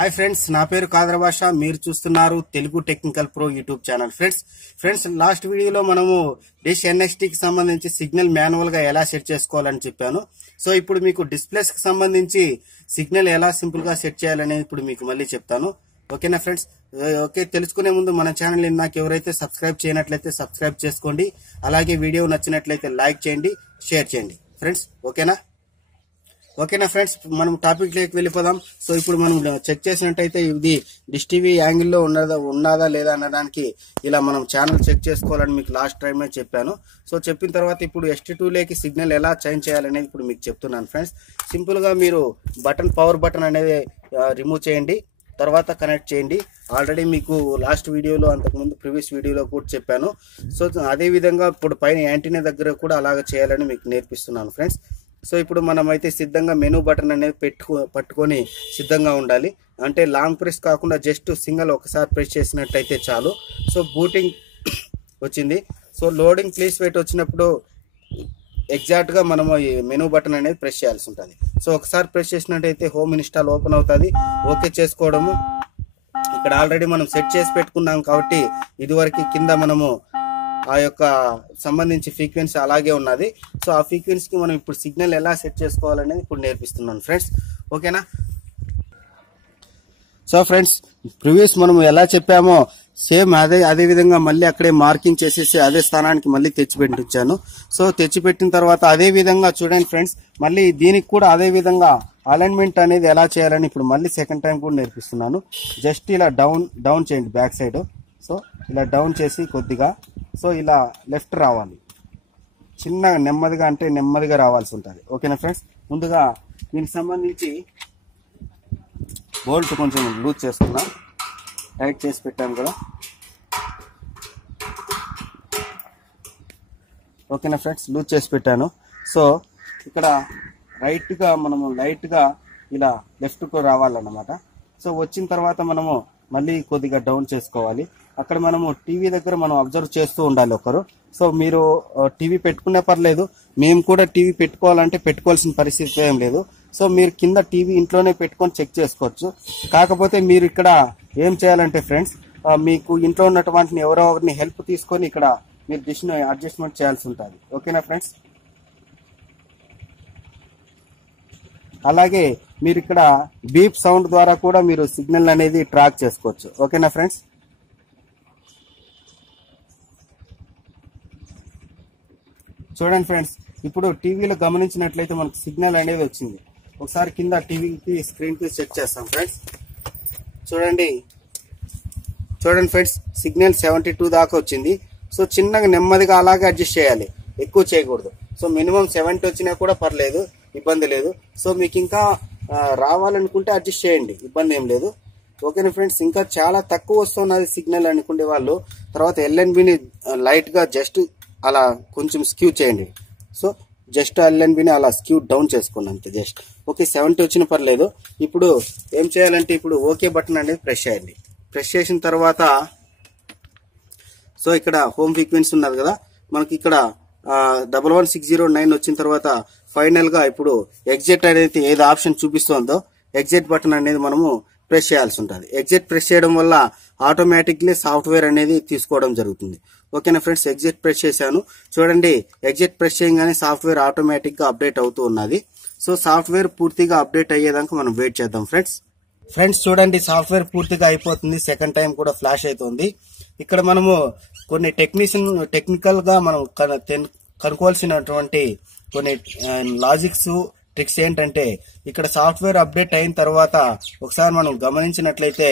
Hi friends, నా పేరు కాదర్ భాష. మీరు చూస్తున్నారు Telugu technical pro YouTube channel. Friends last వీడియోలో మనము డిష్ ఎన్ఎక్స్టీకి సంబంధించి సిగ్నల్ మాన్యువల్ గా ఎలా సెట్ చేసుకోవాలని చెప్పాను. సో ఇప్పుడు మీకు డిస్ప్లేస్ కి సంబంధించి సిగ్నల్ ఎలా సింపుల్ గా సెట్ చేయాలనేది ఇప్పుడు మీకు మళ్ళీ చెప్తాను. ఓకేనా ఫ్రెండ్స్? ఓకే, తెలుసుకునే ముందు మన ఛానల్ నాకు ఎవరైతే సబ్స్క్రైబ్ చేయనట్లయితే సబ్స్క్రైబ్ చేసుకోండి. అలాగే వీడియో నచ్చినట్లయితే లైక్ చేయండి, షేర్ చేయండి ఫ్రెండ్స్. ఓకేనా ఫ్రెండ్స్, మనం టాపిక్ లోకి వెళ్ళిపోదాం. సో ఇప్పుడు మనం చెక్ చేసినట్టయితే ఇది డిష్ టీవీ యాంగిల్లో ఉన్నదా లేదా అనడానికి ఇలా మనం ఛానల్ చెక్ చేసుకోవాలని మీకు లాస్ట్ టైమే చెప్పాను. సో చెప్పిన తర్వాత ఇప్పుడు ST2 లేకి సిగ్నల్ ఎలా చేంజ్ చేయాలనేది ఇప్పుడు మీకు చెప్తున్నాను ఫ్రెండ్స్. సింపుల్ గా మీరు పవర్ బటన్ అనేది రిమూవ్ చేయండి, తర్వాత కనెక్ట్ చేయండి. ఆల్రెడీ మీకు లాస్ట్ వీడియోలో అంతకుముందు ప్రీవియస్ వీడియోలో కూడా చెప్పాను. సో అదే విధంగా ఇప్పుడు పైన యాంటీనా దగ్గర కూడా అలాగ చేయాలని మీకు నేర్పిస్తున్నాను ఫ్రెండ్స్. సో ఇప్పుడు మనం అయితే సిద్ధంగా మెనూ బటన్ అనేది పట్టుకొని సిద్ధంగా ఉండాలి. అంటే లాంగ్ ప్రెస్ కాకుండా జస్ట్ సింగిల్ ఒకసారి ప్రెస్ చేసినట్టయితే చాలు. సో బూటింగ్ వచ్చింది. సో లోడింగ్ ప్లీజ్ వెయిట్ వచ్చినప్పుడు ఎగ్జాక్ట్ గా మనము ఈ మెనూ బటన్ అనేది ప్రెస్ చేయాల్సి ఉంటుంది. సో ఒకసారి ప్రెస్ చేసినట్టయితే హోమ్ ఇన్స్టాల్ ఓపెన్ అవుతుంది. ఓకే చేసుకోవడము. ఇక్కడ ఆల్రెడీ మనం సెట్ చేసి పెట్టుకున్నాం కాబట్టి ఇదివరకు కింద మనము ఆ యొక్క సంబంధించి ఫ్రీక్వెన్సీ అలాగే ఉన్నది. సో ఆ ఫ్రీక్వెన్సీకి మనం ఇప్పుడు సిగ్నల్ ఎలా సెట్ చేసుకోవాలనేది ఇప్పుడు నేర్పిస్తున్నాను ఫ్రెండ్స్. ఓకేనా? సో ఫ్రెండ్స్, ప్రీవియస్ మనం ఎలా చెప్పామో సేమ్ అదే విధంగా మళ్ళీ అక్కడే మార్కింగ్ చేసేసి అదే స్థానానికి మళ్ళీ తెచ్చిపెట్టించాను. సో తెచ్చిపెట్టిన తర్వాత అదే విధంగా చూడండి ఫ్రెండ్స్, మళ్ళీ దీనికి కూడా అదే విధంగా అలైన్మెంట్ అనేది ఎలా చేయాలని ఇప్పుడు మళ్ళీ సెకండ్ టైం కూడా నేర్పిస్తున్నాను. జస్ట్ ఇలా డౌన్ చేయండి బ్యాక్ సైడ్. సో ఇలా డౌన్ చేసి కొద్దిగా సో ఇలా లెఫ్ట్ రావాలి, చిన్నగా నెమ్మదిగా, అంటే నెమ్మదిగా రావాల్సి ఉంటుంది. ఓకేనా ఫ్రెండ్స్? ముందుగా దీనికి సంబంధించి బోల్ట్ కొంచెం లూజ్ చేసుకున్నా, టైట్ చేసి పెట్టాను కదా. ఓకేనా ఫ్రెండ్స్? లూజ్ చేసి పెట్టాను. సో ఇక్కడ మనము లైట్ గా ఇలా లెఫ్ట్ కు రావాలన్నమాట. సో వచ్చిన తర్వాత మనము మళ్ళీ కొద్దిగా డౌన్ చేసుకోవాలి. అక్కడ మనము టీవీ దగ్గర మనం అబ్జర్వ్ చేస్తూ ఉండాలి ఒకరు. సో మీరు టీవీ పెట్టుకునే పర్లేదు, మేము కూడా టీవీ పెట్టుకోవాలంటే పెట్టుకోవాల్సిన పరిస్థితి ఏం లేదు. సో మీరు కింద టీవీ ఇంట్లోనే పెట్టుకొని చెక్ చేసుకోవచ్చు. కాకపోతే మీరు ఇక్కడ ఏం చేయాలంటే ఫ్రెండ్స్, మీకు ఇంట్లో ఉన్నటువంటి ఎవరో ఒకరిని హెల్ప్ తీసుకొని ఇక్కడ మీరు డిష్ ను అడ్జస్ట్మెంట్ చేయాల్సి ఉంటుంది. ఓకేనా ఫ్రెండ్స్? అలాగే మీరు ఇక్కడ బీప్ సౌండ్ ద్వారా కూడా మీరు సిగ్నల్ అనేది ట్రాక్ చేసుకోవచ్చు. ఓకేనా ఫ్రెండ్స్? చూడండి ఫ్రెండ్స్, ఇప్పుడు టీవీలో గమనించినట్లయితే మనకు సిగ్నల్ అనేది వచ్చింది. ఒకసారి కింద టీవీకి స్క్రీన్ కి చెక్ చేస్తాం ఫ్రెండ్స్. చూడండి ఫ్రెండ్స్, సిగ్నల్ 72 దాకా వచ్చింది. సో చిన్నగా నెమ్మదిగా అలాగే అడ్జస్ట్ చేయాలి, ఎక్కువ చేయకూడదు. సో మినిమం 70 వచ్చినా కూడా పర్లేదు, ఇబ్బంది లేదు. సో మీకు ఇంకా రావాలనుకుంటే అడ్జస్ట్ చేయండి, ఇబ్బంది ఏం లేదు. ఓకేనా ఫ్రెండ్స్? ఇంకా చాలా తక్కువ వస్తున్నది సిగ్నల్ అనుకునే వాళ్ళు తర్వాత LNBని లైట్ గా జస్ట్ అలా కొంచెం స్క్యూ చేయండి. సో జస్ట్ LNBని అలా స్క్యూ డౌన్ చేసుకోండి అంతే. జస్ట్ ఓకే, 70 వచ్చిన పర్లేదు. ఇప్పుడు ఏం చేయాలంటే ఇప్పుడు ఓకే బటన్ అనేది ప్రెస్ చేయండి. ప్రెస్ చేసిన తర్వాత సో ఇక్కడ హోమ్ ఫ్రీక్వెన్సీ ఉన్నది కదా, మనకి ఇక్కడ 11609 వచ్చిన తర్వాత ఫైనల్ గా ఇప్పుడు ఎగ్జిట్ అనేది ఏది ఆప్షన్ చూపిస్తుందో ఎగ్జిట్ బటన్ అనేది మనము ప్రెస్ చేయాల్సి ఉంటుంది. ఎగ్జిట్ ప్రెస్ చేయడం వల్ల ఆటోమేటిక్లీ సాఫ్ట్వేర్ అనేది తీసుకోవడం జరుగుతుంది. ఓకేనా ఫ్రెండ్స్? ఎగ్జిట్ ప్రెస్ చేశాను. చూడండి, ఎగ్జిట్ ప్రెస్ చేయగానే సాఫ్ట్వేర్ ఆటోమేటిక్ గా అప్డేట్ అవుతూ ఉన్నది. సో సాఫ్ట్వేర్ పూర్తిగా అప్డేట్ అయ్యేదాకా మనం వెయిట్ చేద్దాం ఫ్రెండ్స్. చూడండి, సాఫ్ట్వేర్ పూర్తిగా అయిపోతుంది. సెకండ్ టైం కూడా ఫ్లాష్ అవుతుంది. ఇక్కడ మనము కొన్ని టెక్నికల్ గా మనం కనుక్కోవాల్సినటువంటి కొన్ని లాజిక్స్, ట్రిక్స్ ఏంటంటే ఇక్కడ సాఫ్ట్వేర్ అప్డేట్ అయిన తర్వాత ఒకసారి మనం గమనించినట్లయితే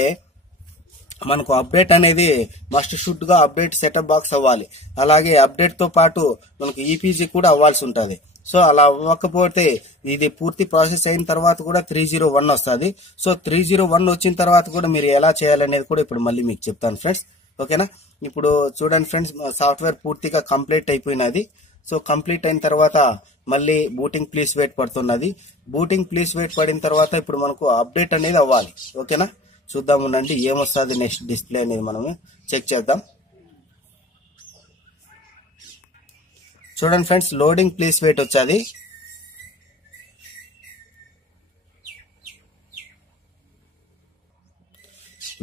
మనకు అప్డేట్ అనేది మస్ట్ షుడ్ గా అప్డేట్ సెటప్ బాక్స్ అవ్వాలి. అలాగే అప్డేట్ తో పాటు మనకు EPG కూడా అవ్వాల్సి ఉంటుంది. సో అలా అవ్వకపోతే ఇది పూర్తి ప్రాసెస్ అయిన తర్వాత కూడా 301 వస్తుంది. సో 301 వచ్చిన తర్వాత కూడా మీరు ఎలా చేయాలనేది కూడా ఇప్పుడు మళ్ళీ మీకు చెప్తాను ఫ్రెండ్స్. ఓకేనా? ఇప్పుడు చూడండి ఫ్రెండ్స్, సాఫ్ట్వేర్ పూర్తిగా కంప్లీట్ అయిపోయినది. సో కంప్లీట్ అయిన తర్వాత మళ్ళీ బూటింగ్ ప్లీజ్ వెయిట్ పడుతున్నది. బూటింగ్ ప్లీజ్ వెయిట్ పడిన తర్వాత ఇప్పుడు మనకు అప్డేట్ అనేది అవ్వాలి. ఓకేనా? చూద్దాం ఉండండి ఏమొస్తుంది నెక్స్ట్ డిస్ప్లే అనేది మనం చెక్ చేద్దాం. చూడండి ఫ్రెండ్స్, లోడింగ్ ప్లీజ్ వెయిట్ వచ్చేది.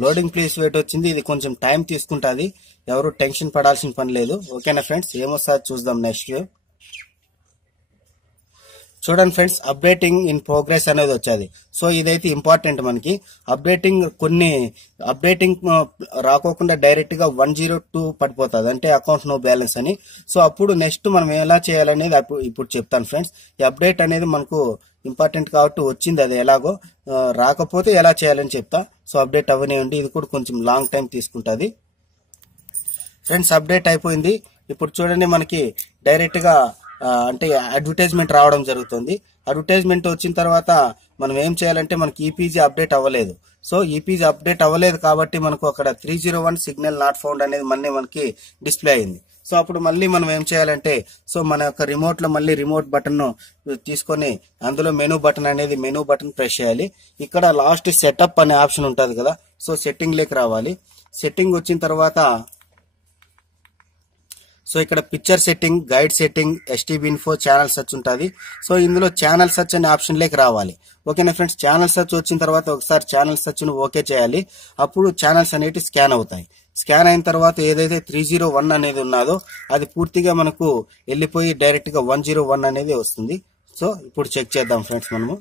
లోడింగ్ ప్లీజ్ వెయిట్ వచ్చింది. ఇది కొంచెం టైం తీసుకుంటుంది, ఎవరు టెన్షన్ పడాల్సిన పని లేదు. ఓకేనా ఫ్రెండ్స్, ఏమొస్తుంది చూద్దాం నెక్స్ట్. చూడండి ఫ్రెండ్స్, అప్డేటింగ్ ఇన్ ప్రోగ్రెస్ అనేది వచ్చేది. సో ఇదైతే ఇంపార్టెంట్ మనకి. అప్డేటింగ్ రాకోకుండా డైరెక్ట్ గా 102 పడిపోతుంది, అంటే అకౌంట్ నో బ్యాలెన్స్ అని. సో అప్పుడు నెక్స్ట్ మనం ఎలా చేయాలనేది ఇప్పుడు చెప్తాను ఫ్రెండ్స్. ఈ అప్డేట్ అనేది మనకు ఇంపార్టెంట్ కాబట్టి వచ్చింది, అది ఎలాగో. రాకపోతే ఎలా చేయాలని చెప్తా. సో అప్డేట్ అవ్వనివ్వండి, ఇది కూడా కొంచెం లాంగ్ టైం తీసుకుంటుంది ఫ్రెండ్స్. అప్డేట్ అయిపోయింది. ఇప్పుడు చూడండి, మనకి డైరెక్ట్ గా అంటే అడ్వర్టైజ్మెంట్ రావడం జరుగుతుంది. అడ్వర్టైజ్మెంట్ వచ్చిన తర్వాత మనం ఏం చేయాలంటే, మనకి ఈపీజీ అప్డేట్ అవ్వలేదు. సో ఈపీజీ అప్డేట్ అవ్వలేదు కాబట్టి మనకు అక్కడ 301 సిగ్నల్ నాట్ ఫౌండ్ అనేది మనకి డిస్ప్లే అయింది. సో అప్పుడు మళ్ళీ మనం ఏం చేయాలంటే, సో మన యొక్క రిమోట్ లో మళ్ళీ రిమోట్ బటన్ తీసుకొని అందులో మెనూ బటన్ ప్రెస్ చేయాలి. ఇక్కడ లాస్ట్ సెటప్ అనే ఆప్షన్ ఉంటుంది కదా, సో సెట్టింగ్ లేకి రావాలి. సెట్టింగ్ వచ్చిన తర్వాత సో ఇక్కడ picture setting, guide setting, STB info, channel search ఉంటుంది. సో ఇందులో ఛానల్ సెర్చ్ అనే ఆప్షన్ లేకి రావాలి. ఓకేనా ఫ్రెండ్స్, ఛానల్ సెర్చ్ వచ్చిన తర్వాత ఒకసారి ఛానల్ సెర్చ్ ను ఓకే చేయాలి. అప్పుడు ఛానల్స్ అనేవి స్కాన్ అవుతాయి. స్కాన్ అయిన తర్వాత ఏదైతే 301 అనేది ఉన్నదో అది పూర్తిగా మనకు వెళ్ళిపోయి డైరెక్ట్ గా 101 అనేది వస్తుంది. సో ఇప్పుడు చెక్ చేద్దాం ఫ్రెండ్స్, మనము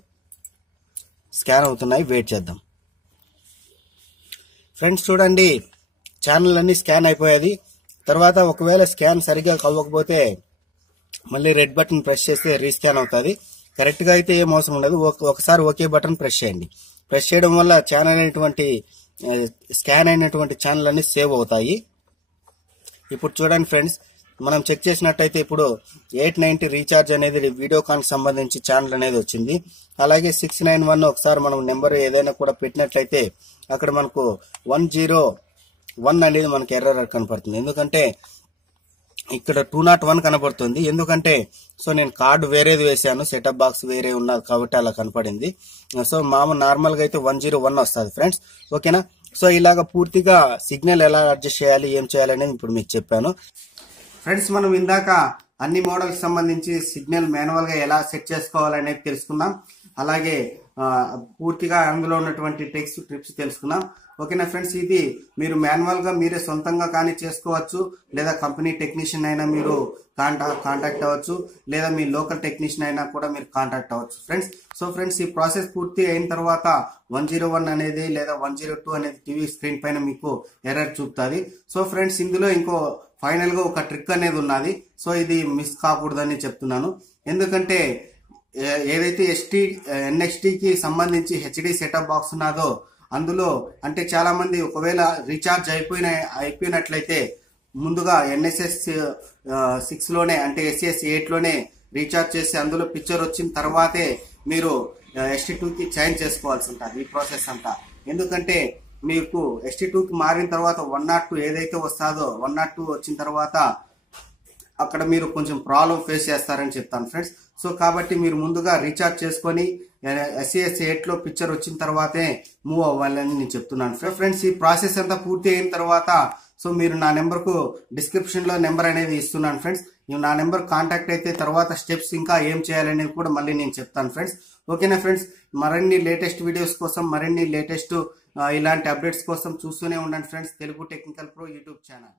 స్కాన్ అవుతున్నాయి, వెయిట్ చేద్దాం ఫ్రెండ్స్. చూడండి, ఛానల్ అన్ని స్కాన్ అయిపోయేది. తర్వాత ఒకవేళ స్కాన్ సరిగా అవ్వకపోతే మళ్ళీ రెడ్ బటన్ ప్రెస్ చేస్తే రీస్కాన్ అవుతుంది. కరెక్ట్ గా అయితే ఏం అవసరం ఉండదు, ఒకసారి ఓకే బటన్ ప్రెస్ చేయండి. ప్రెస్ చేయడం వల్ల స్కాన్ అయినటువంటి ఛానల్ అన్ని సేవ్ అవుతాయి. ఇప్పుడు చూడండి ఫ్రెండ్స్, మనం చెక్ చేసినట్టయితే ఇప్పుడు 890 రీఛార్జ్ అనేది వీడియోకాన్ సంబంధించి ఛానల్ అనేది వచ్చింది. అలాగే 691 ఒకసారి మనం నెంబర్ ఏదైనా కూడా పెట్టినట్లయితే అక్కడ మనకు 101 అనేది మనకి ఎర్రర్ కనపడుతుంది. ఎందుకంటే ఇక్కడ 201 కనపడుతుంది. ఎందుకంటే సో నేను కార్డు వేరేది వేసాను, సెటప్ బాక్స్ వేరే ఉన్నది కాబట్టి అలా కనపడింది. సో నార్మల్ గా అయితే 101 వస్తుంది ఫ్రెండ్స్. ఓకేనా, సో ఇలాగ పూర్తిగా సిగ్నల్ ఎలా అడ్జస్ట్ చేయాలి, ఏం చేయాలనేది ఇప్పుడు మీకు చెప్పాను ఫ్రెండ్స్. మనం ఇందాక అన్ని మోడల్స్ సంబంధించి సిగ్నల్ మాన్యువల్ గా ఎలా సెట్ చేసుకోవాలనేది తెలుసుకున్నాం. అలాగే పూర్తిగా అందులో ఉన్నటువంటి ట్రిప్స్ తెలుసుకున్నాం. ఓకేనా ఫ్రెండ్స్, ఇది మీరు మాన్యువల్ గా మీరే సొంతంగా కానీ చేసుకోవచ్చు, లేదా కంపెనీ టెక్నీషియన్ అయినా మీరు కాంటాక్ట్ అవ్వచ్చు, లేదా మీ లోకల్ టెక్నీషియన్ అయినా కూడా మీరు కాంటాక్ట్ అవ్వచ్చు ఫ్రెండ్స్. సో ఫ్రెండ్స్, ఈ ప్రాసెస్ పూర్తి అయిన తర్వాత 101 అనేది లేదా 102 అనేది టీవీ స్క్రీన్ పైన మీకు ఎర్రర్ చూపుతుంది. సో ఫ్రెండ్స్, ఇందులో ఇంకో ఫైనల్ గా ఒక ట్రిక్ అనేది ఉన్నది. సో ఇది మిస్ కాకూడదని చెప్తున్నాను. ఎందుకంటే ఏదైతే ఎన్ఎక్స్టీ కి సంబంధించి హెచ్డి సెటప్ బాక్స్ ఉన్నదో అందులో అంటే చాలా మంది ఒకవేళ రీఛార్జ్ అయిపోయినట్లయితే ముందుగా ఎన్ఎస్ఎస్ 6 లోనే అంటే ఎస్ఎస్ 8 లోనే రీఛార్జ్ చేసి అందులో పిక్చర్ వచ్చిన తర్వాతే మీరు ST2 కి చేంజ్ చేసుకోవాల్సి ఉంటుంది ఈ ప్రాసెస్ అంతా. ఎందుకంటే మీకు ST2 కి మారిన తర్వాత 102 ఏదైతే వస్తుందో 102 వచ్చిన తర్వాత అక్కడ మీరు కొంచెం ప్రాబ్లం ఫేస్ చేస్తారని చెప్తాను ఫ్రెండ్స్. సో కాబట్టి మీరు ముందుగా రీఛార్జ్ చేసుకొని SES 8 లో పిక్చర్ వచ్చిన తర్వాతే మూవ్ అవ్వాలని నేను చెప్తున్నాను ఫ్రెండ్స్. ఈ ప్రాసెస్ అంతా పూర్తి అయిన తర్వాత సో మీరు నా నెంబర్ కు డిస్క్రిప్షన్ లో నెంబర్ అనేది ఇస్తున్నాను ఫ్రెండ్స్. నా నెంబర్ కాంటాక్ట్ అయితే తర్వాత స్టెప్స్ ఇంకా ఏం చేయాలనేది కూడా మళ్ళీ నేను చెప్తాను ఫ్రెండ్స్. ఓకేనా ఫ్రెండ్స్, మరిన్ని లేటెస్ట్ వీడియోస్ కోసం మరిన్ని లేటెస్ట్ ఇలాంటి అప్డేట్స్ కోసం చూస్తూనే ఉండండి friends Telugu technical pro YouTube channel.